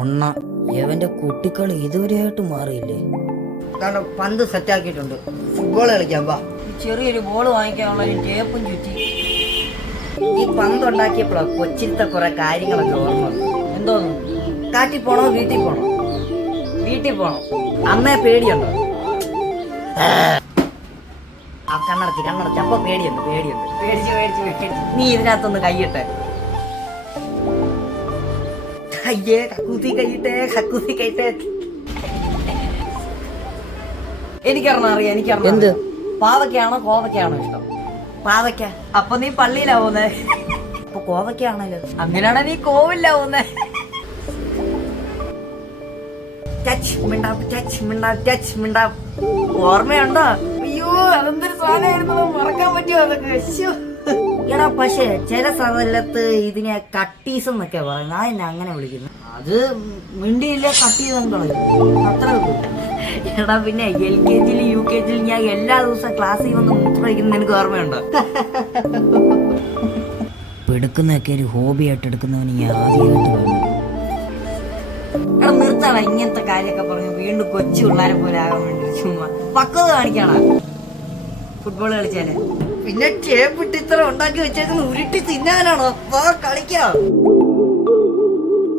ഒണ്ണ ഇവന്റെ കുട്ടിക്കളി ഇതുവരെയായിട്ട് മാറിയില്ലേ? കാരണം പന്ത് സെറ്റാക്കിയിട്ടുണ്ട്, ഫുട്ബോൾ കളിക്കാൻ വാ. ചെറിയൊരു ബോൾ വാങ്ങിക്കാനുള്ള ഒരു ടേപ്പും ചുറ്റി. ഈ പന്ത് ഉണ്ടാക്കിയപ്പോഴാ കൊച്ചിലത്തെ കുറെ കാര്യങ്ങളൊക്കെ ഓർമ്മ. എന്തോന്നു? കാട്ടിൽ പോണോ വീട്ടിൽ പോണോ? വീട്ടിൽ പോണോ. അമ്മയെ പേടിയുണ്ടോ? ആ കണ്ണടച്ച് അപ്പൊ പേടിയുണ്ട്. പേടിച്ച് നീ ഇതിനകത്തൊന്ന് കൈയിട്ടെ. അയ്യേ കക്കൂസി കൈയിട്ടെ. എനിക്കറിയാം. എന്ത് പാവയ്ക്കാണോ കോവയ്ക്കാണോ ഇഷ്ടം? പാവയ്ക്ക. അപ്പൊ നീ പള്ളിയിലാ പോന്നെ. അപ്പൊ കോവയ്ക്കാണല്ലോ. അങ്ങനെയാണെ നീ കോവിലാവുന്നേ. ഓർമ്മയുണ്ടോ? അയ്യോ അതെന്തൊരു സാധനമായിരുന്നു, മറക്കാൻ പറ്റുമോ അതൊക്കെ? എടാ പക്ഷെ ചില സ്ഥലത്ത് ഇതിനെ കട്ടീസ് എന്നൊക്കെ പറയുന്നത്. അതെന്നെ അങ്ങനെ വിളിക്കുന്നു. അത് മിണ്ടിയില്ല കട്ടീസെന്ന് കളയും, അത്ര ഉള്ളൂ. എടാ പിന്നെ LKG UKG ഞാൻ എല്ലാ ദിവസവും ക്ലാസ്സിൽ വന്ന് മൂത്രം വയ്ക്കുന്നത് നിനക്ക് ഓർമ്മയുണ്ടോ? എടുക്കുന്നതൊക്കെ ഒരു ഹോബി ആയിട്ട് എടുക്കുന്നവന് ഞാൻ ആദ്യമായിട്ട് കാണുന്നു. എടാ നിർത്തണ ഇങ്ങനത്തെ കാര്യമൊക്കെ പറഞ്ഞു വീണ്ടും കൊച്ചു പിള്ളേരെ പോലെ ആകാൻ വേണ്ടി. ചുമ്മാ പക്വത കാണിക്കാണ ഫുട്ബോൾ കളിച്ചാല്. പിന്നെ ചേപ്പിട്ട് ഇത്ര ഉണ്ടാക്കി വെച്ചേക്കുന്ന ഉരുട്ടി തിന്നാനാണോ? കളിക്കാം.